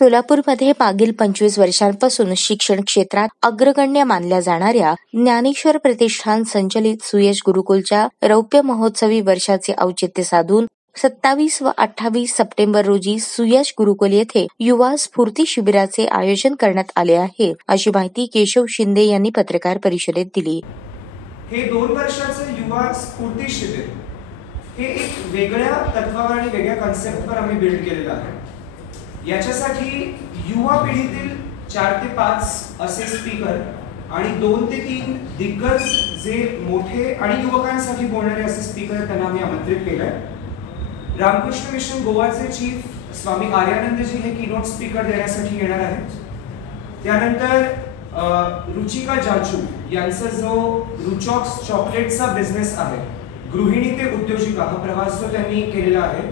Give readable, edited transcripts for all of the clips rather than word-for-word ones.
सोलापूरमध्ये मागील 25 वर्षांपासून शिक्षण क्षेत्रात अग्रगण्य मानल्या जाणाऱ्या ज्ञानेश्वर प्रतिष्ठान संचलित सुयश गुरुकुलच्या रौप्य महोत्सवी वर्षाचे औचित्य साधून 27 व 28 सप्टेंबर रोजी सुयश गुरुकुल येथे युवा स्फूर्ती शिबिराचे आयोजन करण्यात आले आहे, अशी माहिती केशव शिंदे यांनी पत्रकार परिषदेत दिली. हे 2 वर्षाचे युवा स्फूर्ती शिबिर हे एक वेगळ्या तत्वावर आणि वेगळ्या कॉन्सेप्टवर आम्ही बिल्ड केलेलं आहे. याच्यासाठी युवा पिढीतील 4 ते 5 असे स्पीकर आणि 2 ते 3 दिग्गज जे मोठे आणि युवकांसाठी बोलणारे असे स्पीकर त्यांना आम्ही आमंत्रित केलंय. रामकृष्ण मिशन गोवाचे चीफ स्वामी आर्यानंदजी हे कीनोट स्पीकर देण्यासाठी येणार आहेत. त्यानंतर रुचिका जाचू यांचा जो रुचॉक्स चॉकलेटचा बिझनेस आहे, गृहिणी ते उद्योजिका हा प्रवास जो त्यांनी केलेला आहे,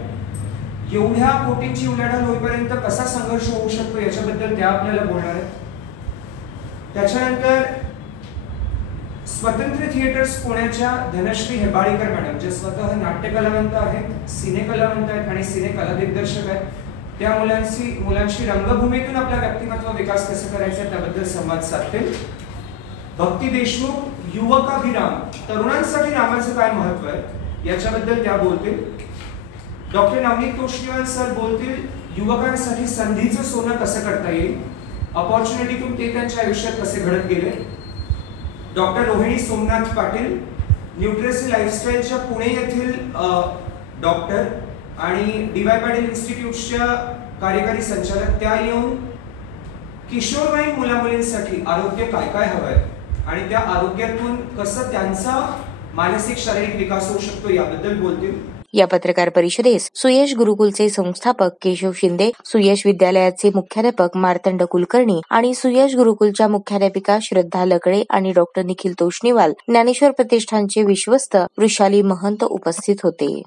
एवढ्या कोटींची उलाढाल होईपर्यंत कसा संघर्ष होऊ शकतो याच्याबद्दल त्या आपल्याला बोलणार आहेत. त्याच्यानंतर स्वतंत्र थिएटर्स पुण्याच्या धनश्री हेबाळीकर मॅडम, जे स्वतः नाट्य कलावंत आहेत, सिने कलावंत आहेत आणि सिने कला दिग्दर्शक आहेत, त्या मुलांशी रंगभूमीतून आपला व्यक्तिमत्व विकास कसा करायचा त्याबद्दल संवाद साधतील. भक्ती देशमुख युवकाभिराम, तरुणांसाठी नामाचं काय महत्व आहे याच्याबद्दल त्या बोलतील. डॉक्टर नवनीत तोष्णीवाल सर बोलतील युवकांसाठी संधीचं सोनं कसं करता येईल, अपॉर्च्युनिटीतून ते त्यांच्या आयुष्यात कसे घडत गेले. डॉक्टर रोहिणी सोमनाथ पाटील न्यूट्रिसी लाईफस्टाईलच्या पुणे येथील डॉक्टर आणि डी.वाय. पाटील इन्स्टिट्यूटच्या कार्यकारी संचालक, त्या येऊन किशोरवयीन मुलामुलींसाठी आरोग्य काय काय हवंय आणि त्या आरोग्यातून कसं त्यांचा मानसिक शारीरिक विकास होऊ शकतो याबद्दल बोलतील. या पत्रकार परिषदेस सुयश गुरुकुलचे संस्थापक केशव शिंदे, सुयश विद्यालयाचे मुख्याध्यापक मार्तंड कुलकर्णी आणि सुयश गुरुकुलच्या मुख्याध्यापिका श्रद्धा लकडे आणि डॉक्टर निखिल तोष्णीवाल, ज्ञानेश्वर प्रतिष्ठानचे विश्वस्त वृषाली महंत उपस्थित होते.